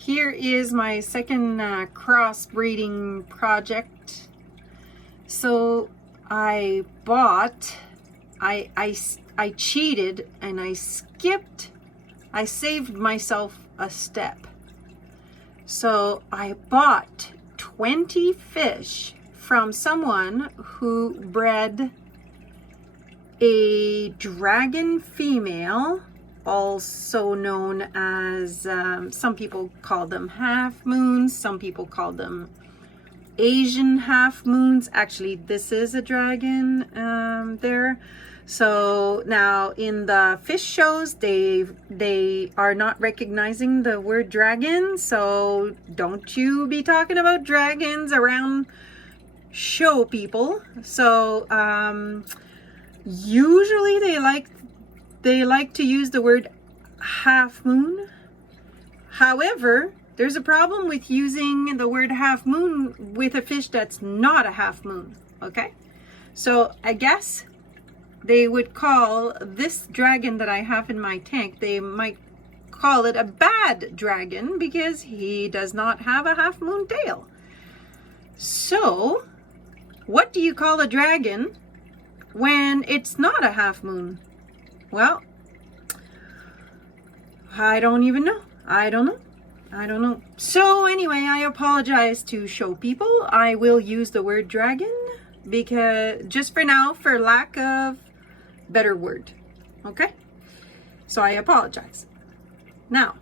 Here is my second crossbreeding project. So I cheated and I saved myself a step. So I bought 20 fish from someone who bred a dragon female, also known as, some people call them half moons, some people call them Asian half moons. Actually, this is a dragon there. So now in the fish shows, they are not recognizing the word dragon. So don't you be talking about dragons around show people. So usually they like to use the word half moon. However, there's a problem with using the word half moon with a fish that's not a half moon. Okay, so I guess they would call this dragon that I have in my tank, they might call it a bad dragon because he does not have a half moon tail. So what do you call a dragon when it's not a half moon? Well, I don't even know. I don't know. So anyway, I apologize to show people. I will use the word dragon because just for now, for lack of better word. Okay? So I apologize. Now,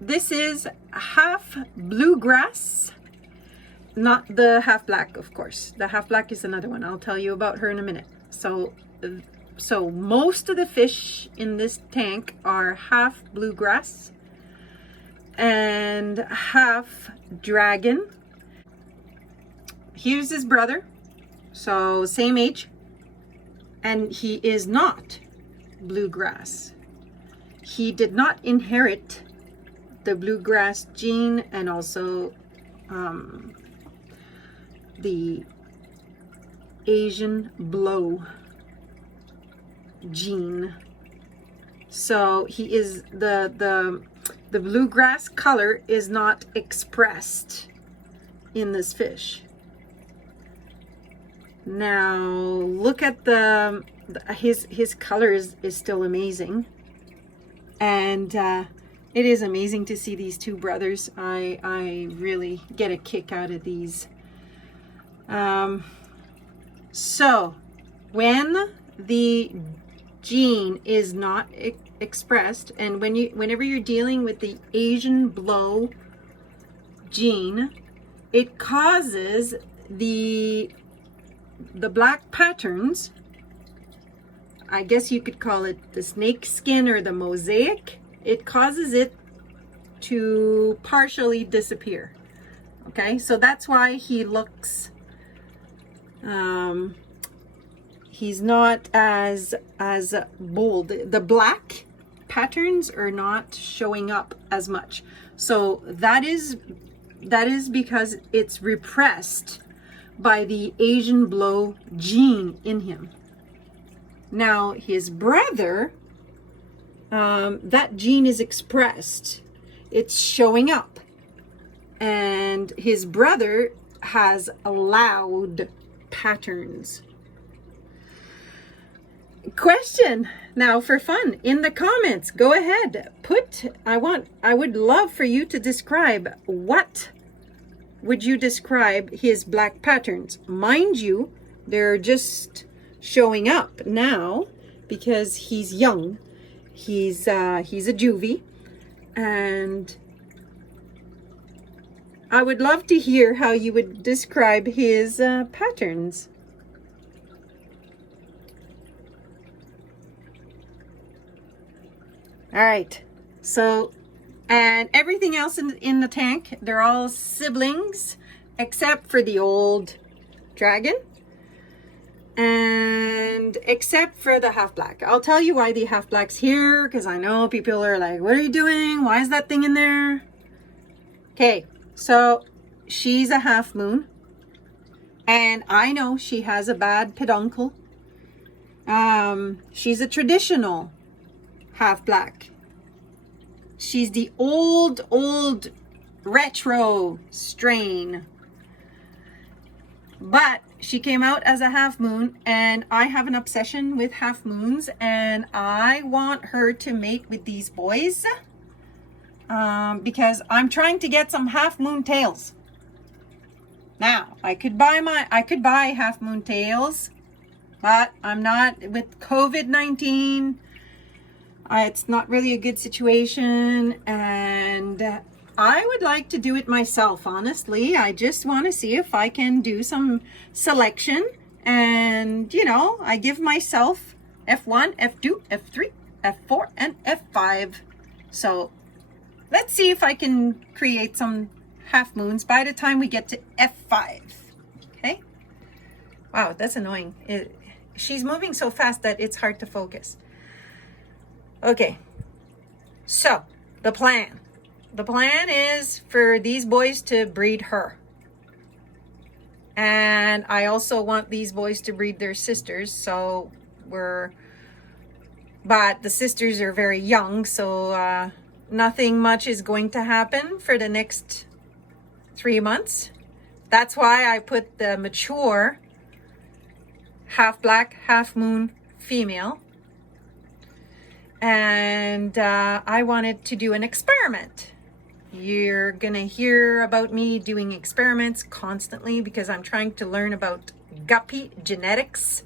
this is half bluegrass, not the half black, of course. The half black is another one. I'll tell you about her in a minute. So most of the fish in this tank are half bluegrass and half dragon. Here's his brother, so same age, and he is not bluegrass. He did not inherit the bluegrass gene and also the Asian blow gene. So he is the bluegrass color is not expressed in this fish. Now look at his color is still amazing, and it is amazing to see these two brothers. I really get a kick out of these. So when the gene is not expressed, and whenever you're dealing with the Asian blow gene, it causes the black patterns, I guess you could call it the snake skin or the mosaic, it causes it to partially disappear. Okay, so that's why he looks he's not as bold. The black patterns are not showing up as much. So that is because it's repressed by the Asian blow gene in him. Now his brother, that gene is expressed. It's showing up. And his brother has loud patterns. Question now for fun in the comments. Go ahead, I would love for you to describe, what would you describe his black patterns? Mind you, they're just showing up now because he's young. He's a juvie, and I would love to hear how you would describe his patterns. All right, so, and everything else in the tank, they're all siblings except for the old dragon and except for the half black. I'll tell you why the half black's here, because I know people are like, what are you doing? Why is that thing in there? Okay, so she's a half moon, and I know she has a bad peduncle. She's a traditional half black. She's the old retro strain. But she came out as a half moon, and I have an obsession with half moons, and I want her to mate with these boys because I'm trying to get some half moon tails. Now, I could buy half moon tails, but I'm not with COVID-19. It's not really a good situation, and I would like to do it myself, honestly. I just want to see if I can do some selection, and you know, I give myself F1, F2, F3, F4, and F5. So let's see if I can create some half moons by the time we get to F5. Okay. Wow, that's annoying. She's moving so fast that it's hard to focus. Okay, so the plan is for these boys to breed her, and I also want these boys to breed their sisters. So but the sisters are very young, so nothing much is going to happen for the next 3 months. That's why I put the mature half black, half moon female. And I wanted to do an experiment. You're gonna hear about me doing experiments constantly because I'm trying to learn about guppy genetics.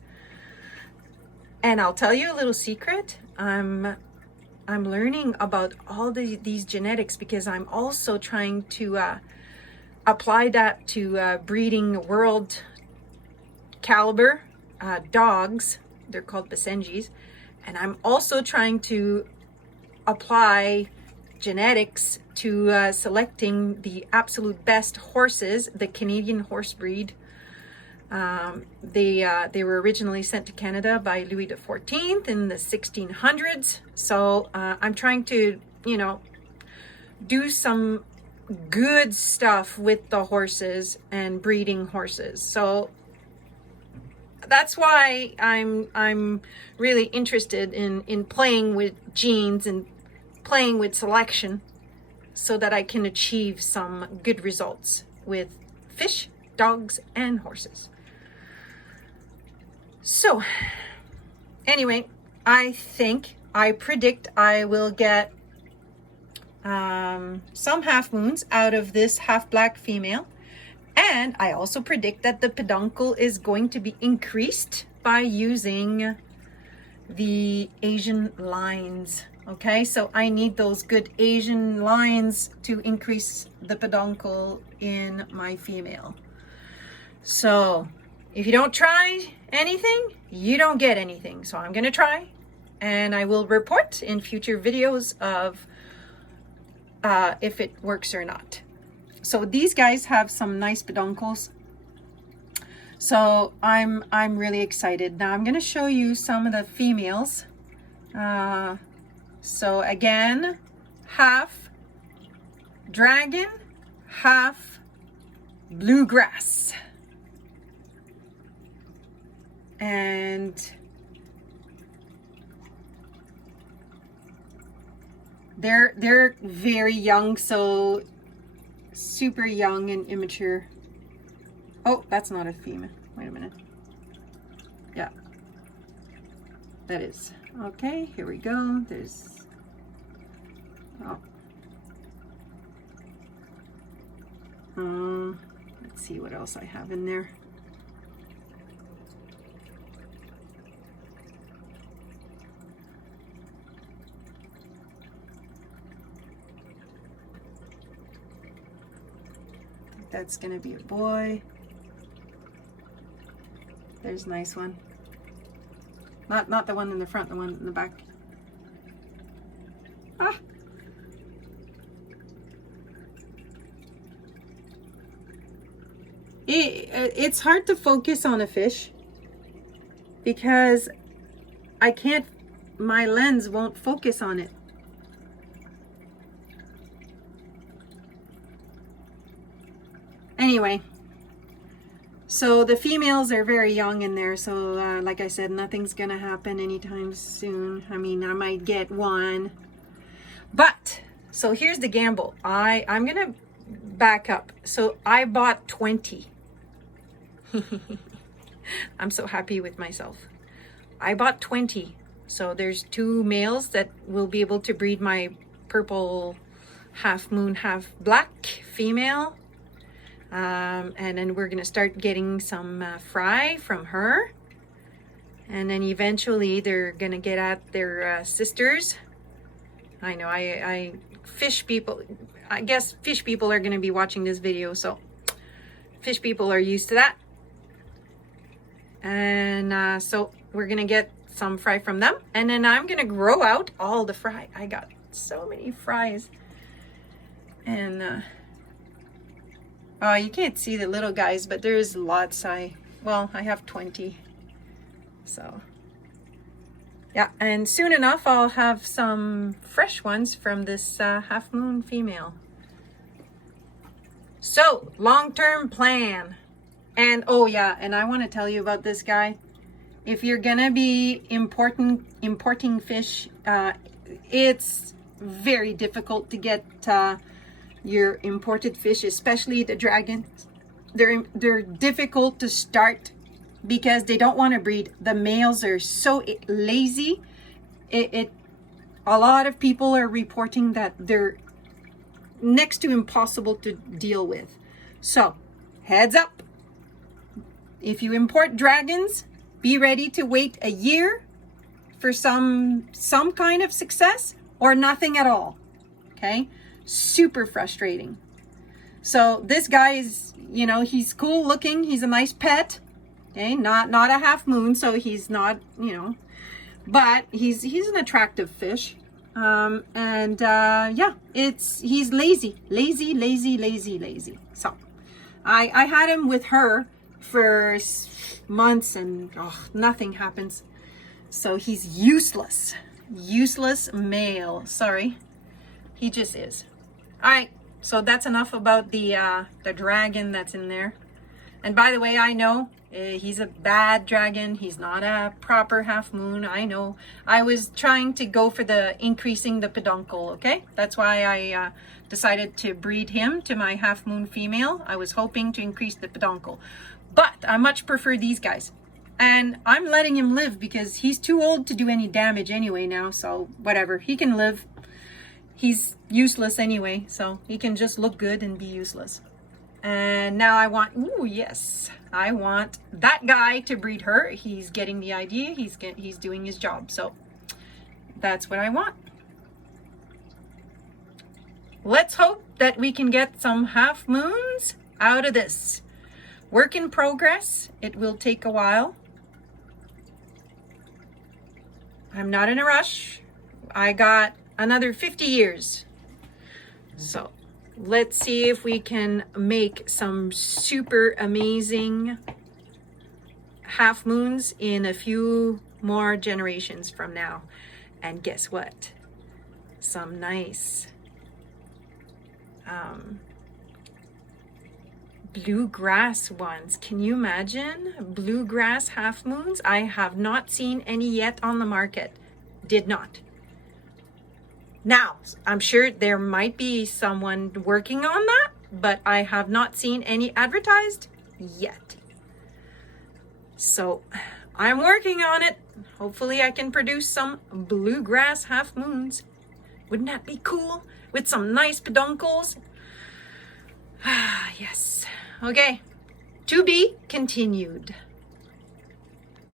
And I'll tell you a little secret. I'm learning about all these genetics because I'm also trying to apply that to breeding world caliber dogs. They're called Basenjis. And I'm also trying to apply genetics to selecting the absolute best horses, the Canadian horse breed. They were originally sent to Canada by Louis XIV in the 1600s. So I'm trying to, you know, do some good stuff with the horses and breeding horses. So that's why I'm really interested in playing with genes and playing with selection so that I can achieve some good results with fish, dogs, and horses. So anyway, I predict I will get some half moons out of this half black female. And I also predict that the peduncle is going to be increased by using the Asian lines. Okay, so I need those good Asian lines to increase the peduncle in my female. So if you don't try anything, you don't get anything. So I'm going to try, and I will report in future videos of if it works or not. So these guys have some nice peduncles. So I'm really excited. Now I'm going to show you some of the females. So again, half dragon, half bluegrass. And they're very young, so super young and immature. Oh, that's not a female. Wait a minute. Yeah, that is. Okay, here we go. There's, let's see what else I have in there. That's gonna be a boy. There's a nice one. Not the one in the front, the one in the back. Ah. It's hard to focus on a fish because I can't, my lens won't focus on it. Anyway, so the females are very young in there, so like I said, nothing's gonna happen anytime soon. I mean, I might get one, but So here's the gamble. I'm gonna back up. So I bought 20. I'm so happy with myself. I bought 20. So there's 2 males that will be able to breed my purple half moon, half black female. And then we're gonna start getting some fry from her. And then eventually they're gonna get at their sisters. I know, I fish people, I guess fish people are gonna be watching this video, so fish people are used to that. And so we're gonna get some fry from them, and then I'm gonna grow out all the fry. I got so many fries. And oh, you can't see the little guys, but there's lots. I have 20. So yeah, and soon enough I'll have some fresh ones from this half moon female. So long-term plan. And oh yeah, and I want to tell you about this guy. If you're gonna be importing fish, it's very difficult to get your imported fish, especially the dragons. They're difficult to start because they don't want to breed. The males are so lazy. A lot of people are reporting that they're next to impossible to deal with. So heads up, if you import dragons, be ready to wait a year for some kind of success or nothing at all. Okay, super frustrating. So this guy is, you know, he's cool looking, he's a nice pet. Okay, not a half moon, so he's not, you know, but he's an attractive fish. Yeah, he's lazy. So I had him with her for months, and nothing happens. So he's useless male. Sorry, he just is. All right, so that's enough about the dragon that's in there. And by the way, I know he's a bad dragon. He's not a proper half moon. I know. I was trying to go for increasing the peduncle, okay? That's why I decided to breed him to my half moon female. I was hoping to increase the peduncle. But I much prefer these guys. And I'm letting him live because he's too old to do any damage anyway now. So whatever, he can live. He's useless anyway, so he can just look good and be useless. And now I want, I want that guy to breed her. He's getting the idea. He's doing his job. So that's what I want. Let's hope that we can get some half moons out of this. Work in progress. It will take a while. I'm not in a rush. I got another 50 years. So let's see if we can make some super amazing half moons in a few more generations from now. And guess what? Some nice bluegrass ones. Can you imagine bluegrass half moons? I have not seen any yet on the market. Did not. Now, I'm sure there might be someone working on that, but I have not seen any advertised yet. So I'm working on it. Hopefully I can produce some bluegrass half moons. Wouldn't that be cool? With some nice peduncles. Yes. Okay. To be continued.